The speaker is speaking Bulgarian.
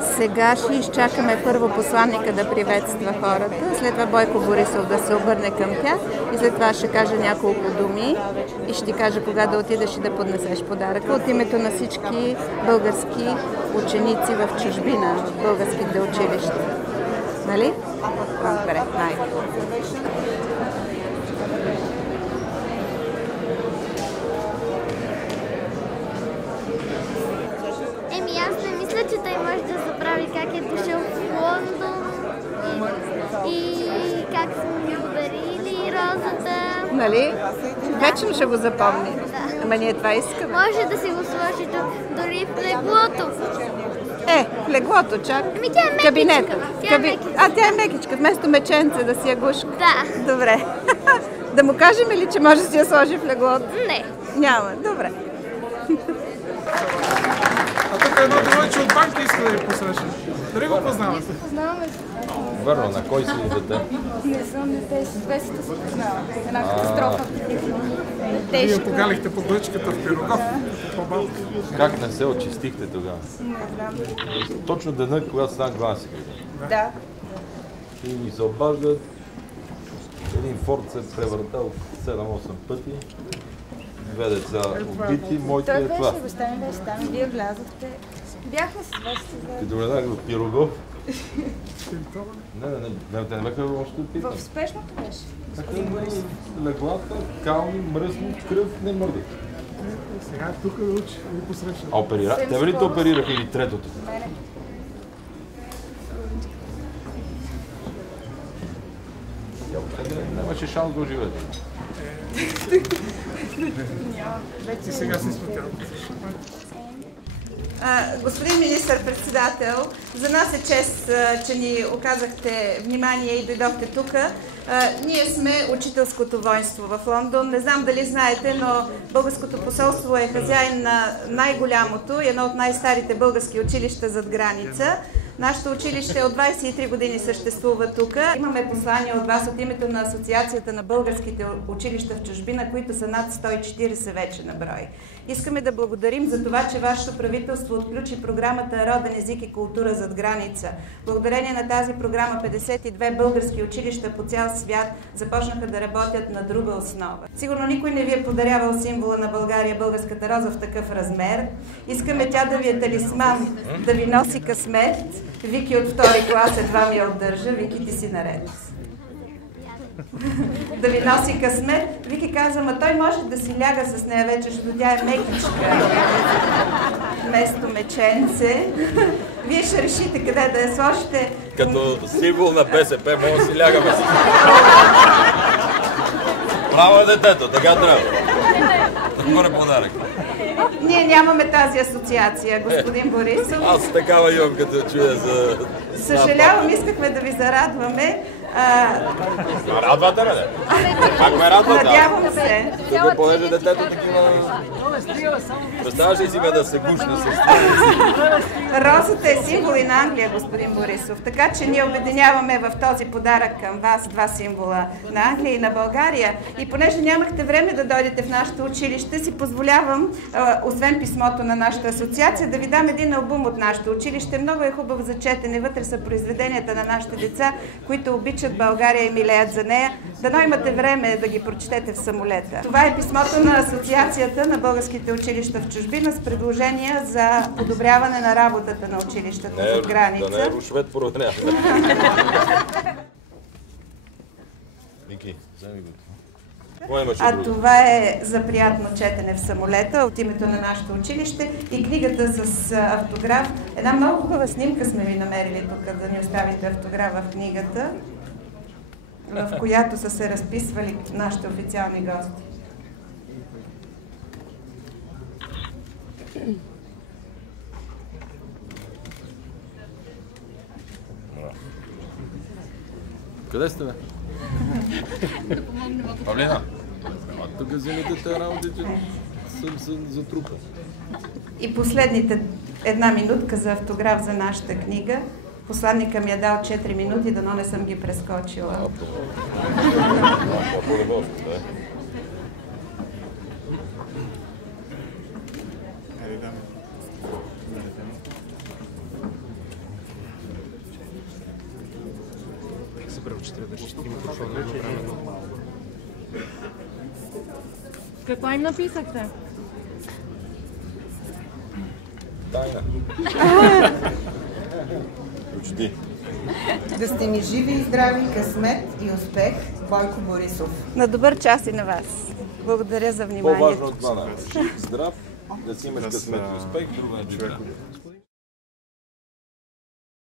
Сега ще изчакаме първо посланника да приветства хората, след това Бойко Борисов да се обърне към тях и след това ще каже няколко думи и ще ти каже кога да отидеш и да поднесеш подаръка от името на всички български ученици в чужбина, в българските училища. Нали? Добре, Аз не мисля, че той може да забрави как е дошъл в Лондон и как са ми подарили розата. Нали? Вечно ще го запомни. Да. Ама ние това искаме. Може да си го сложи дори в леглото. В леглото чак. Ами тя е мекичка. Кабинета. Тя е мекичка, вместо меченце да си я гушка. Да. Добре. Да му кажем ли, че може да си я сложи в леглото? Не. Няма. Добре. А тук едно девойче от банка иска да ви посреща. Дали го познавате? Ние се познаваме. Верно, на кой си дете? Не съм дете, с двесето се познава. Една катастрофа. Вие погалихте по глъчката в Пирогов, по-балка. Как не се очистихте тогава? Не знам. Точно деня, когато стана главен секретар. Да. И ми се обаждат. Един форт се превъртал 7-8 пъти. Две деца убити, моите Той е това. беше, баща ми беше там и вие влязохте. Бяхме с вашите заедно. Като дойдах в Пирогов. Не, те не бяха още питани. В спешното беше. Леглата, кални, мръсни, кръв, не мърдах. Сега тук да учи, ви посреща. А оперира? Те ли те оперираха или третото? Мене. Нямаше шанс да оживете. И сега се изпътявам. Господин министър-председател, за нас е чест, че ни оказахте внимание и дойдохте тук. Ние сме учителското воинство в Лондон. Не знам дали знаете, но българското посолство е хазяин на най-голямото и едно от най-старите български училища зад граница. Нашето училище от 23 години съществува тук. Имаме послание от вас от името на Асоциацията на българските училища в чужбина, които са над 140 вече на брой. Искаме да благодарим за това, че вашето правителство отключи програмата Роден език и култура зад граница. Благодарение на тази програма 52 български училища по цял свят започнаха да работят на друга основа. Сигурно никой не ви е подарявал символа на България, българската роза в такъв размер. Искаме тя да ви е талисман, да ви носи късмет. Вики от втори клас едва ми я отдържа. Вики, ти си наред. Да ви носи късмет. Вики каза, ма той може да си ляга с нея вече, защото тя е мекичка. Вместо меченце. Вие ще решите къде да я сложите. Като символ на БСП може да си лягаме с. Право е детето, така трябва. Да горе подарък. Ние нямаме тази асоциация, господин Борисов. Аз такава имам, като чуя за... Съжалявам, искахме да ви зарадваме. Радвате ме, не? Как ме радвате? Надявам се. Тук понеже детето такива... Представяш ли си ме да се гушне с... Розата е символ и на Англия, господин Борисов. Така че ние обединяваме в този подарък към вас два символа на Англия и на България. И понеже нямахте време да дойдете в нашето училище, си позволявам, освен писмото на нашата асоциация, да ви дам един албум от нашето училище. Много е хубав за четене. Вътре са произведенията на нашите деца, които обичат България и милеят за нея. Дано имате време да ги прочетете в самолета. Това е писмото на Асоциацията на българските училища в чужбина с предложения за подобряване на работата на училищата зад граница. Да не е рушвет проверява. Ники, вземи го. А това е за приятно четене в самолета от името на нашето училище и книгата с автограф. Една много хубава снимка сме ви намерили тук, да ни оставите автограф в книгата, в която са се разписвали нашите официални гости. Къде сте, бе? Павлина? А тук вземете тези работи, че съм затрупан. И последните една минутка за автограф за нашата книга. Посланника ми е дал 4 минути, дано не съм ги прескочила. супер учителя, да ще има точно едновременно. Какво им написахте? Тайна. Почти. Да сте ми живи и здрави, късмет и успех, Бойко Борисов. На добър час и на вас. Благодаря за вниманието. По-важно от това, жив, здрав, да си имаш късмет и успех, друга не би.